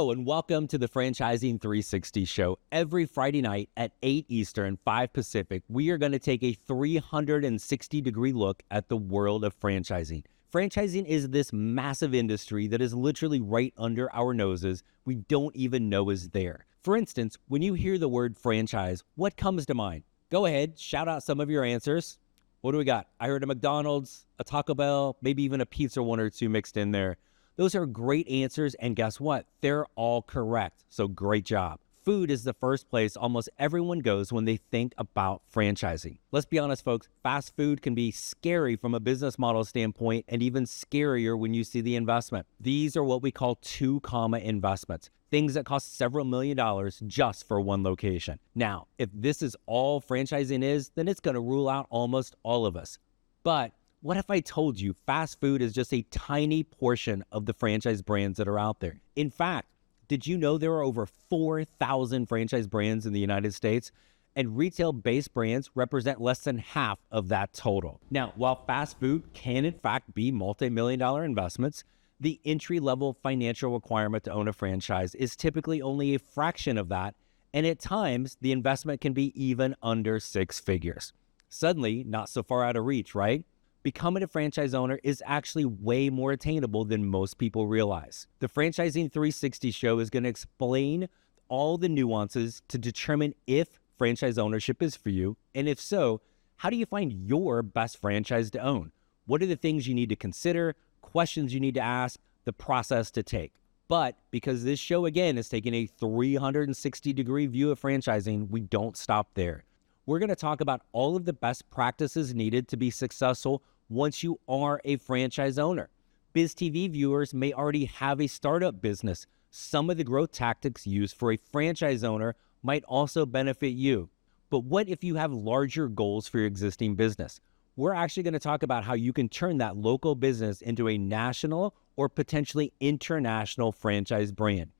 Hello and welcome to the Franchising 360 show. Every Friday night at 8 Eastern, 5 Pacific, we are going to take a 360-degree look at the world of franchising. Franchising is this massive industry that is literally right under our noses. We don't even know is there. For instance, when you hear the word franchise, what comes to mind? Go ahead, shout out some of your answers. What do we got? I heard a McDonald's, a Taco Bell, maybe even a pizza, one or two mixed in there. Those are great answers, and guess what? They're all correct, so great job. Food is the first place almost everyone goes when they think about franchising. Let's be honest, folks, fast food can be scary from a business model standpoint and even scarier when you see the investment. These are what we call two-comma investments, things that cost several $1,000,000 just for one location. Now, if this is all franchising is, then it's going to rule out almost all of us. But what if I told you fast food is just a tiny portion of the franchise brands that are out there? In fact, did you know there are over 4,000 franchise brands in the United States? And retail-based brands represent less than half of that total. Now, while fast food can in fact be multi-million-dollar investments, the entry-level financial requirement to own a franchise is typically only a fraction of that, and at times, the investment can be even under six figures. Suddenly, not so far out of reach, right? Becoming a franchise owner is actually way more attainable than most people realize. The Franchising 360 show is going to explain all the nuances to determine if franchise ownership is for you, and if so, how do you find your best franchise to own? What are the things you need to consider, questions you need to ask, the process to take? But because this show, again, is taking a 360-degree view of franchising, we don't stop there. We're going to talk about all of the best practices needed to be successful once you are a franchise owner. Biz TV viewers may already have a startup business. Some of the growth tactics used for a franchise owner might also benefit you. But what if you have larger goals for your existing business? We're actually going to talk about how you can turn that local business into a national or potentially international franchise brand.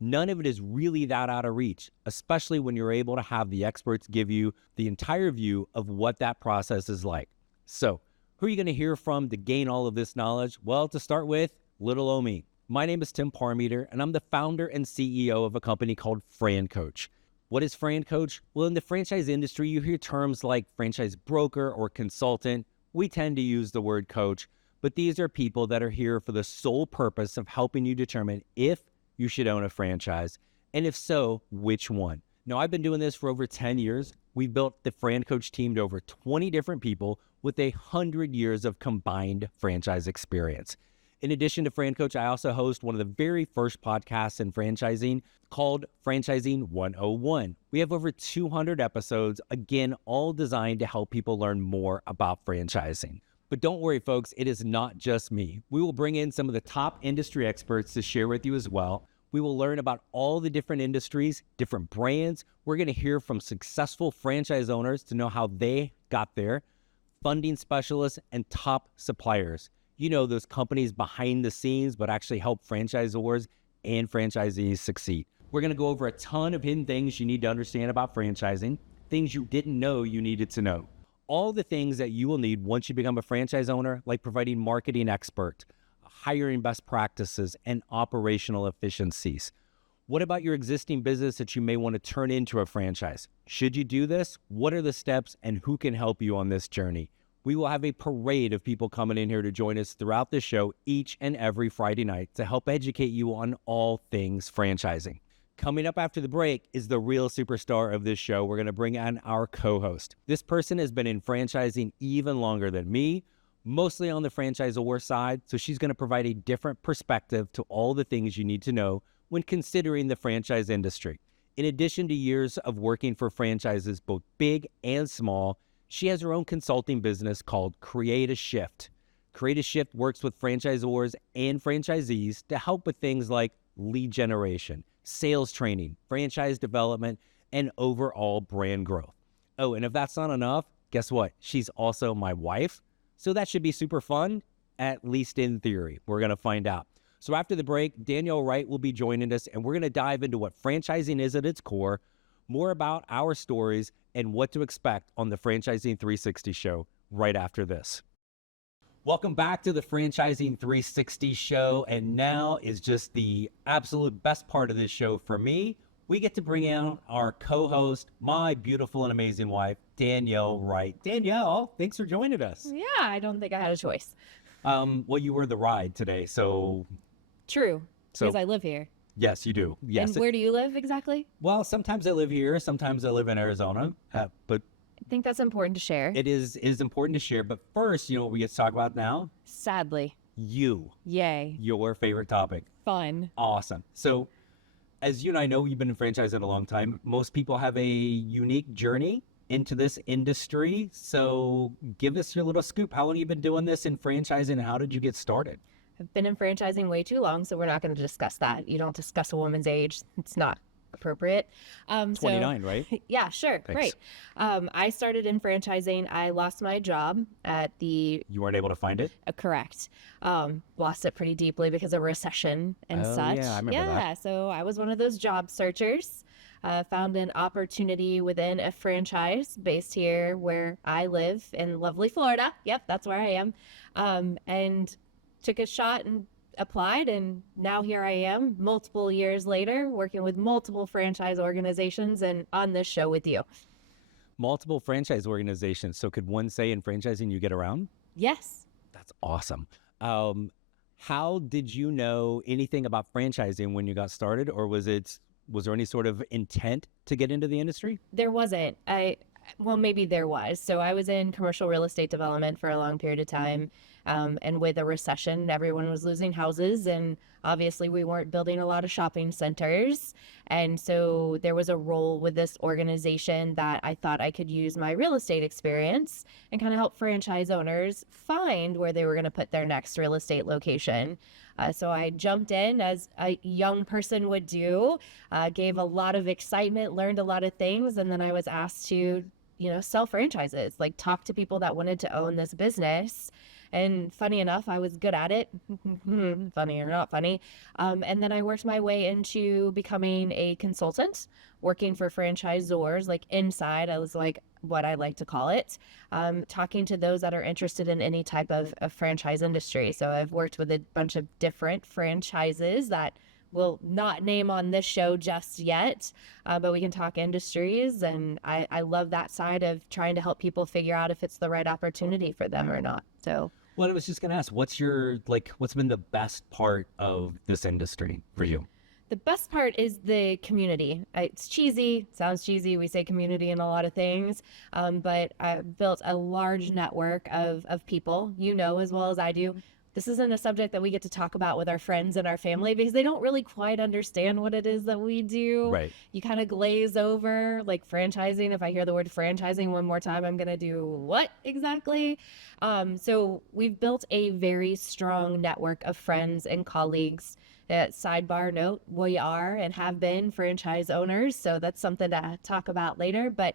None of it is really that out of reach, especially when you're able to have the experts give you the entire view of what that process is like. So, who are you going to hear from to gain all of this knowledge? Well, to start with, little o' me. My name is Tim Parmeter, and I'm the founder and CEO of a company called FranCoach. What is FranCoach? Well, in the franchise industry, you hear terms like franchise broker or consultant. We tend to use the word coach, but these are people that are here for the sole purpose of helping you determine if you should own a franchise, and if so, which one? Now, I've been doing this for over 10 years. We've built the FranCoach team to over 20 different people with 100 years of combined franchise experience. In addition to FranCoach, I also host one of the very first podcasts in franchising called Franchising 101. We have over 200 episodes, again, all designed to help people learn more about franchising. But don't worry, folks, it is not just me. We will bring in some of the top industry experts to share with you as well. We will learn about all the different industries, different brands. We're going to hear from successful franchise owners to know how they got there, funding specialists, and top suppliers. You know, those companies behind the scenes but actually help franchisors and franchisees succeed. We're going to go over a ton of hidden things you need to understand about franchising, things you didn't know you needed to know. All the things that you will need once you become a franchise owner, like providing marketing expert, hiring best practices, and operational efficiencies. What about your existing business that you may want to turn into a franchise? Should you do this? What are the steps and who can help you on this journey? We will have a parade of people coming in here to join us throughout the show each and every Friday night to help educate you on all things franchising. Coming up after the break is the real superstar of this show. We're going to bring on our co-host. This person has been in franchising even longer than me, mostly on the franchisor side, so she's going to provide a different perspective to all the things you need to know when considering the franchise industry. In addition to years of working for franchises, both big and small, she has her own consulting business called Create a Shift. Create a Shift works with franchisors and franchisees to help with things like lead generation, sales training, franchise development, and overall brand growth. Oh, and if that's not enough, guess what? She's also my wife. So that should be super fun, at least in theory. We're going to find out. So after the break, Danielle Wright will be joining us, and we're going to dive into what franchising is at its core, more about our stories, and what to expect on the Franchising 360 show right after this. Welcome back to the Franchising 360 show. And now is just the absolute best part of this show for me. We get to bring in our co-host, my beautiful and amazing wife, Danielle Wright. Danielle, thanks for joining us. Yeah, I don't think I had a choice. Well, you were the ride today, so... True, So- because I live here. Yes, you do. Yes. And where do you live exactly? Well, sometimes I live here, sometimes I live in Arizona, but I think that's important to share. it is important to share. But first, you know what we get to talk about now? Sadly. You, Yay. your favorite topic. Fun. Awesome. So, as you and I know, you've been in franchising a long time. Most people have a unique journey into this industry. So, give us your little scoop. How long have you been doing this in franchising, and how did you get started? I've been in franchising way too long, so we're not going to discuss that. You don't discuss a woman's age. It's not appropriate. 29, right? Yeah, sure. Thanks. Right. I started in franchising. I lost my job at the You weren't able to find it? correct. Lost it pretty deeply because of recession and Oh, such. yeah, I remember that. So I was one of those job searchers. Found an opportunity within a franchise based here where I live in lovely Florida. Yep, that's where I am. And took a shot and applied, and now here I am multiple years later working with multiple franchise organizations and on this show with you. Multiple franchise organizations. So, could one say in franchising you get around? Yes. That's awesome. How did you know anything about franchising when you got started, or was there any sort of intent to get into the industry? There wasn't. Well, maybe there was. So I was in commercial real estate development for a long period of time. And with a recession, everyone was losing houses, and obviously we weren't building a lot of shopping centers. And so there was a role with this organization that I thought I could use my real estate experience and kind of help franchise owners find where they were going to put their next real estate location. So I jumped in as a young person would do, gave a lot of excitement, learned a lot of things, and then I was asked to, sell franchises, like talk to people that wanted to own this business. And funny enough, I was good at it, funny or not funny. And then I worked my way into becoming a consultant, working for franchisors, like inside, I was like what I like to call it, talking to those that are interested in any type of franchise industry. So I've worked with a bunch of different franchises that we'll not name on this show just yet, but we can talk industries. And I love that side of trying to help people figure out if it's the right opportunity for them or not. So. Well, I was just going to ask, what's been the best part of this industry for you? The best part is the community. It's cheesy, sounds cheesy. We say community in a lot of things, but I've built a large network of people, as well as I do. This isn't a subject that we get to talk about with our friends and our family because they don't really quite understand what it is that we do. Right. You kind of glaze over, like franchising. If I hear the word franchising one more time, I'm going to do what exactly? So we've built a very strong network of friends and colleagues. Sidebar note, we are and have been franchise owners, so that's something to talk about later, but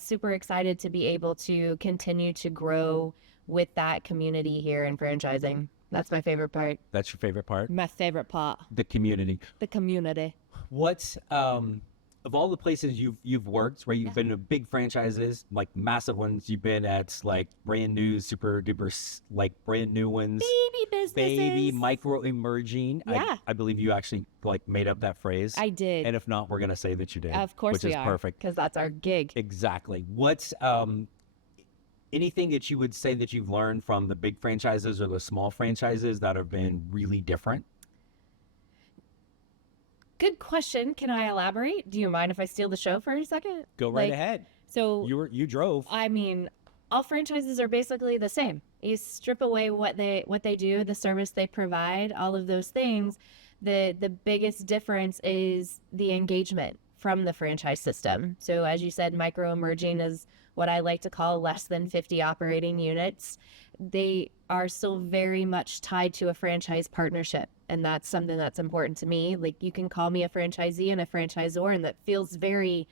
super excited to be able to continue to grow with that community here in franchising. That's my favorite part. That's your favorite part? My favorite part. The community. The community. What's of all the places you've worked, right? You've been to big franchises, like massive ones. You've been at like brand new, super duper, like brand new ones. Baby businesses. Baby, micro emerging. Yeah. I believe you actually like made up that phrase. I did. And if not, we're gonna say that you did. Of course which we is are. Perfect. Because that's our gig. Exactly. What's anything that you would say that you've learned from the big franchises or the small franchises that have been really different? Good question. Can I elaborate? Do you mind if I steal the show for a second? Go right ahead. So You drove. I mean, all franchises are basically the same. You strip away what they do, the service they provide, all of those things. The biggest difference is the engagement from the franchise system. So as you said, micro emerging is what I like to call less than 50 operating units. They are still very much tied to a franchise partnership. And that's something that's important to me. Like, you can call me a franchisee and a franchisor, and that feels very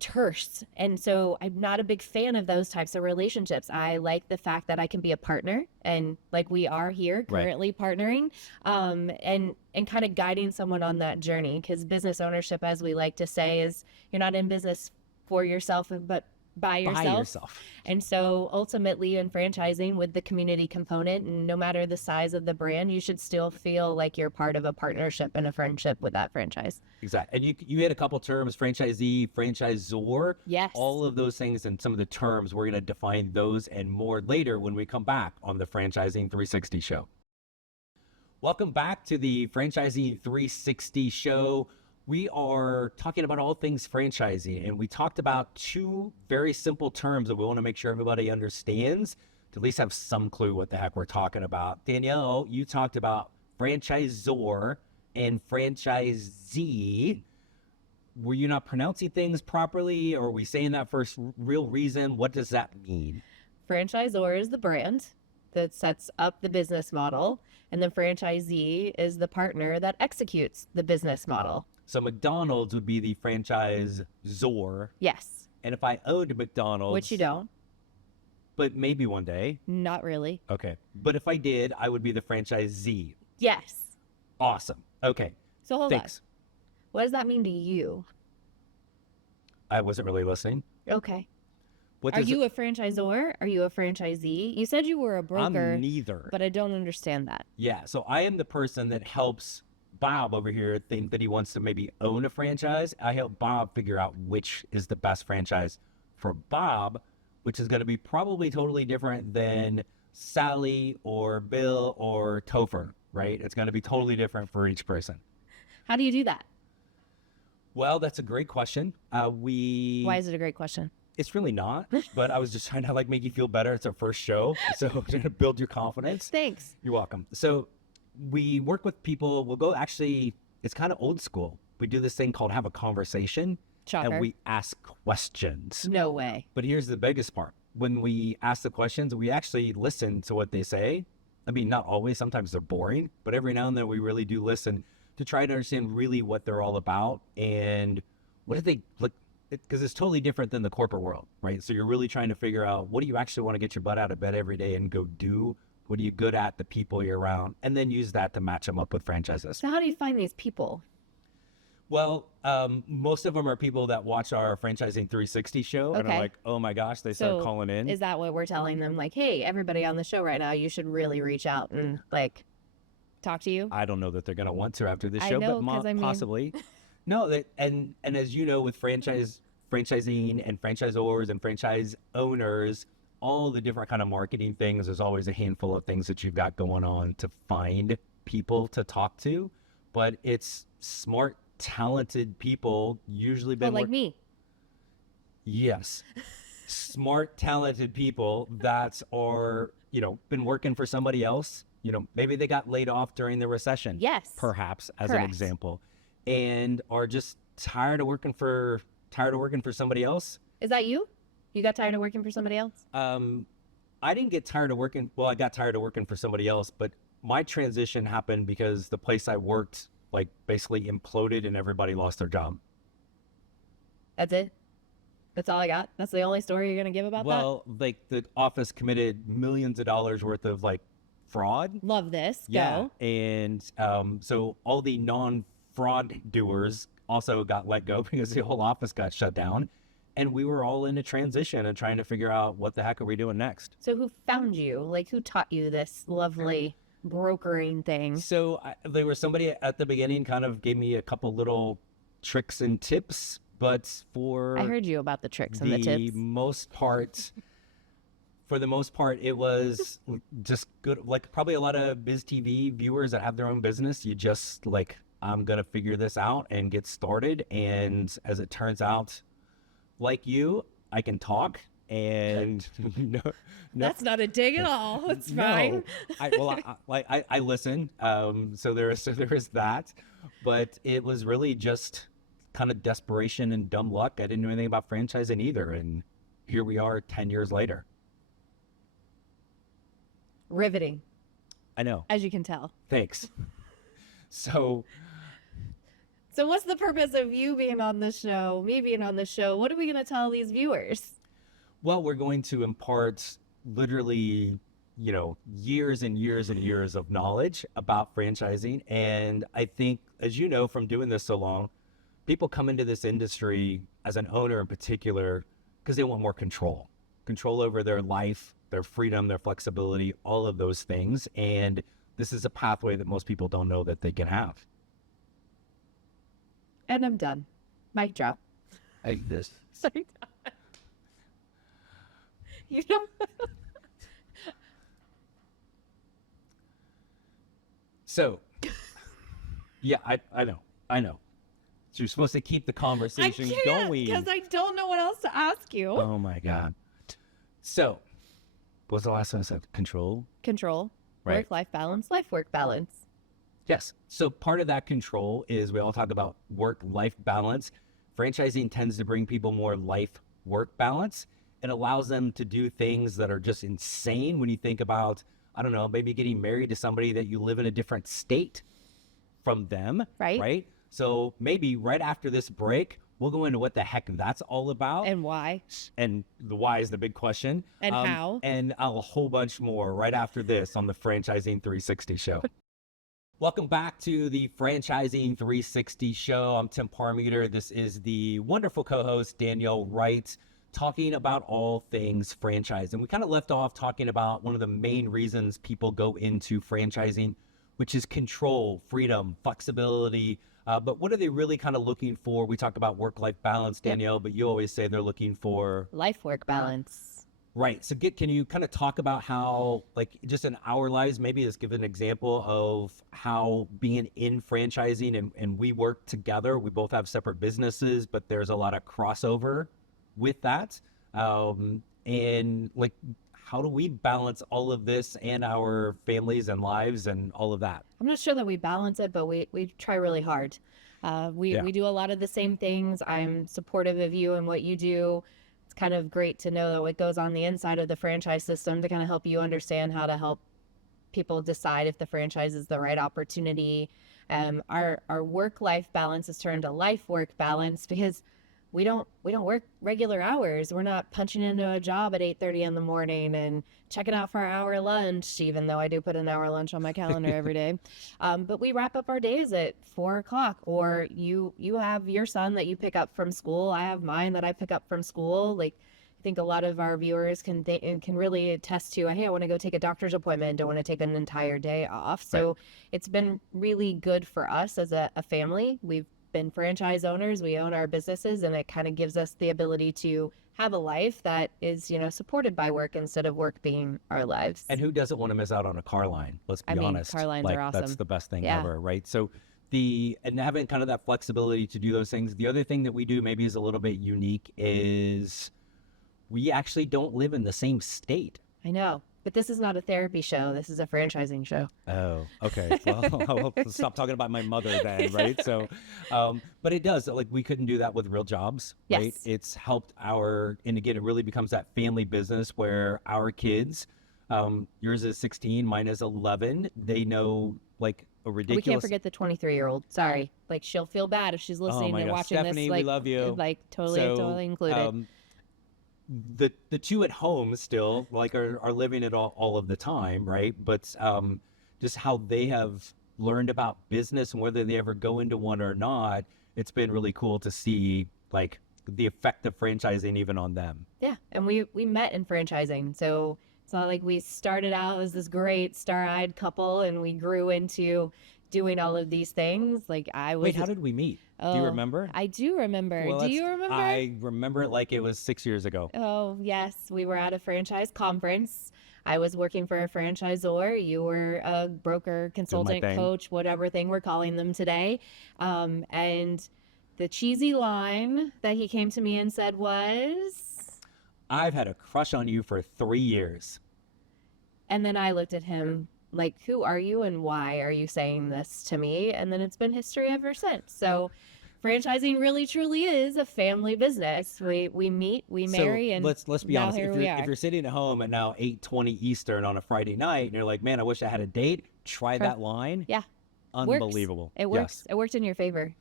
terse. And so I'm not a big fan of those types of relationships. I like the fact that I can be a partner, and like we are here currently partnering, and kind of guiding someone on that journey. Because business ownership, as we like to say, is you're not in business for yourself, but by yourself. And so ultimately in franchising with the community component, and no matter the size of the brand, you should still feel like you're part of a partnership and a friendship with that franchise. Exactly. And you had a couple terms, franchisee, franchisor. Yes. All of those things and some of the terms, we're going to define those and more later when we come back on the Franchising 360 show. Welcome back to the Franchising 360 show. We are talking about all things franchising, and we talked about two very simple terms that we want to make sure everybody understands to at least have some clue what the heck we're talking about. Danielle, you talked about franchisor and franchisee. Were you not pronouncing things properly, or are we saying that for real reason? What does that mean? Franchisor is the brand that sets up the business model, and the franchisee is the partner that executes the business model. So McDonald's would be the franchisor. Yes. And if I owned McDonald's... Which you don't. But maybe one day. Not really. Okay. But if I did, I would be the franchisee. Yes. Awesome. Okay. So hold on. Thanks. What does that mean to you? I wasn't really listening. Okay. What Are you a franchisor? Are you a franchisee? You said you were a broker. I'm neither. But I don't understand that. Yeah. So I am the person that helps Bob over here think that he wants to maybe own a franchise. I help Bob figure out which is the best franchise for Bob, which is going to be probably totally different than Sally or Bill or Topher, right? It's going to be totally different for each person. How do you do that? Well, that's a great question. Why is it a great question? It's really not, but I was just trying to like make you feel better. It's our first show, so trying to build your confidence. Thanks. You're welcome. So we work with people. We'll go actually, it's kind of old school. We do this thing called have a conversation. Shocker. And we ask questions. No way. But here's the biggest part. When we ask the questions, we actually listen to what they say. I mean, not always. Sometimes they're boring, but every now and then we really do listen to try to understand really what they're all about and what do they look, because it's totally different than the corporate world, right? So you're really trying to figure out what do you actually want to get your butt out of bed every day and go do. What are you good at, the people you're around, and then use that to match them up with franchises. So how do you find these people? Well, most of them are people that watch our Franchising 360 show and are like, oh my gosh, they start calling in. Is that what we're telling them? Like, hey, everybody on the show right now, you should really reach out and like talk to you? I don't know that they're going to want to after this show, know, but possibly. No, and as you know, with franchising and franchisors and franchise owners, all the different kind of marketing things, there's always a handful of things that you've got going on to find people to talk to, but it's smart, talented people, usually been like me. Yes. Smart, talented people that are, been working for somebody else. Maybe they got laid off during the recession. Yes. Perhaps, as an example, and are just tired of working for somebody else. Is that you? You got tired of working for somebody else? I didn't get tired of working. Well, I got tired of working for somebody else, but my transition happened because the place I worked basically imploded and everybody lost their job. That's it? That's all I got? That's the only story you're going to give about that? Well, the office committed millions of dollars worth of fraud. Love this. Yeah. Go. And so all the non-fraud doers also got let go because the whole office got shut down. And we were all in a transition and trying to figure out what the heck are we doing next. So who found you? Who taught you this lovely brokering thing? So there was somebody at the beginning kind of gave me a couple little tricks and tips, but I heard you about the tricks and the tips. For the most part, it was just good. Probably a lot of Biz TV viewers that have their own business. You just I'm going to figure this out and get started. And as it turns out, like you, I can talk, and no, that's not a dig at all. It's fine. I listen. So there is that, but it was really just kind of desperation and dumb luck. I didn't know anything about franchising either, and here we are 10 years later. Riveting. I know. As you can tell. Thanks. So what's the purpose of you being on the show, me being on the show? What are we going to tell these viewers? Well, we're going to impart literally, years and years and years of knowledge about franchising. And I think, as you know, from doing this so long, people come into this industry as an owner in particular, because they want more control over their life, their freedom, their flexibility, all of those things. And this is a pathway that most people don't know that they can have. And I'm done. Mic drop. I hate this. Sorry. You know. So, yeah, I know. So you're supposed to keep the conversation going. Because I don't know what else to ask you. Oh my God. So, what was the last one I said? Control? Control. Right. Work-life balance. Life-work balance. Yes. So part of that control is we all talk about work-life balance. Franchising tends to bring people more life-work balance. It allows them to do things that are just insane when you think about, I don't know, maybe getting married to somebody that you live in a different state from them. Right? So maybe right after this break, we'll go into what the heck that's all about. And why. And the why is the big question. And how. And a whole bunch more right after this on the Franchising 360 show. Welcome back to the Franchising 360 show. I'm Tim Parmeter. This is the wonderful co-host, Danielle Wright, talking about all things franchise. And we kind of left off talking about one of the main reasons people go into franchising, which is control, freedom, flexibility. But what are they really kind of looking for? We talk about work-life balance, Danielle, but you always say they're looking for life-work balance. Right. So can you kind of talk about how, like, just in our lives, maybe just give an example of how being in franchising and we work together, we both have separate businesses, but there's a lot of crossover with that. And like, how do we balance all of this and our families and lives and all of that? I'm not sure that we balance it, but we try really hard. We do a lot of the same things. I'm supportive of you and what you do. It's kind of great to know what goes on the inside of the franchise system to kind of help you understand how to help people decide if the franchise is the right opportunity. Our work-life balance is turned to life-work balance because we don't work regular hours. We're not punching into a job at 8:30 in the morning and checking out for our hour lunch, even though I do put an hour lunch on my calendar every day. But we wrap up our days at 4 o'clock, or you have your son that you pick up from school. I have mine that I pick up from school. Like, I think a lot of our viewers can really attest to, hey, I want to go take a doctor's appointment. Don't want to take an entire day off. So It's been really good for us as a family. We've been franchise owners. We own our businesses, and it kind of gives us the ability to have a life that is, supported by work instead of work being our lives. And who doesn't want to miss out on a car line? Let's be honest. Car lines are awesome. That's the best thing ever, right? So and having kind of that flexibility to do those things. The other thing that we do maybe is a little bit unique is we actually don't live in the same state. I know. But this is not a therapy show. This is a franchising show. Oh, okay. Well, I'll stop talking about my mother then, right? So, but it does. Like, we couldn't do that with real jobs, right? Yes. It's helped and again, it really becomes that family business where our kids, yours is 16, mine is 11. They know, like, a ridiculous... We can't forget the 23-year-old. Sorry. Like, she'll feel bad if she's listening and watching Stephanie, this. Like, we love you. Like, totally included. The two at home still are living it all of the time, right? But just how they have learned about business and whether they ever go into one or not, it's been really cool to see like the effect of franchising even on them. Yeah, and we met in franchising, so it's not like we started out as this great star-eyed couple and we grew into doing all of these things. Like Wait, how did we meet? Do you remember? I do remember. Well, do you remember? I remember it like it was 6 years ago. Oh, yes. We were at a franchise conference. I was working for a franchisor. You were a broker, consultant, coach, whatever thing we're calling them today. And the cheesy line that he came to me and said was, I've had a crush on you for 3 years. And then I looked at him like, who are you and why are you saying this to me? And then it's been history ever since. So franchising really truly is a family business. We meet, we marry, and let's be honest. If you're sitting at home at now 8:20 Eastern on a Friday night and you're like, man, I wish I had a date, try that line. Yeah. Unbelievable. It works. Yes. It worked in your favor.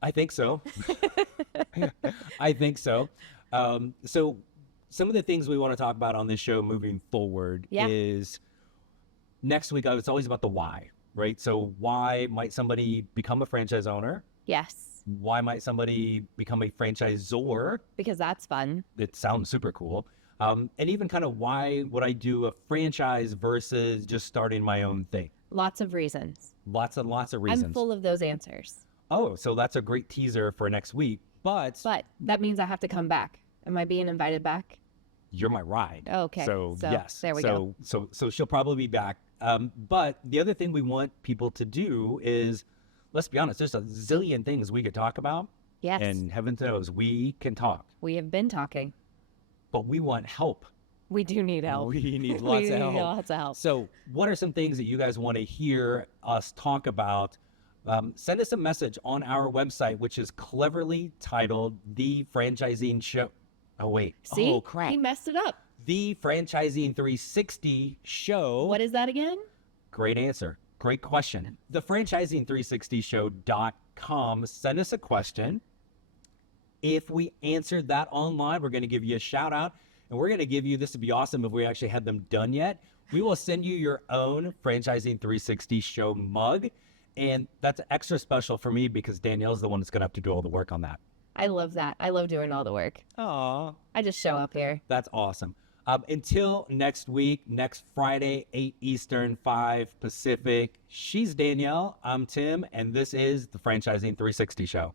I think so. I think so. So some of the things we want to talk about on this show moving forward is next week, it's always about the why, right? So why might somebody become a franchise owner? Yes. Why might somebody become a franchisor? Because that's fun. It sounds super cool. And even kind of why would I do a franchise versus just starting my own thing? Lots of reasons. Lots and lots of reasons. I'm full of those answers. Oh, so that's a great teaser for next week. But that means I have to come back. Am I being invited back? you're my ride. Okay. So yes. There we go. So she'll probably be back. But the other thing we want people to do is, let's be honest, there's a zillion things we could talk about. Yes. And heaven knows we can talk. We have been talking. But we want help. We do need help. We need lots of help. We need lots of help. So what are some things that you guys want to hear us talk about? Send us a message on our website, which is cleverly titled The Franchising Show. Oh, wait. See? Oh, crap. He messed it up. The Franchising 360 Show. What is that again? Great answer. Great question. The Franchising360show.com. Send us a question. If we answered that online, we're going to give you a shout out. And we're going to give you, this would be awesome if we actually had them done yet. We will send you your own Franchising 360 Show mug. And that's extra special for me because Danielle's the one that's going to have to do all the work on that. I love that. I love doing all the work. Aw. I just show up here. That's awesome. Until next week, next Friday, 8 Eastern, 5 Pacific. She's Danielle. I'm Tim. And this is the Franchising 360 Show.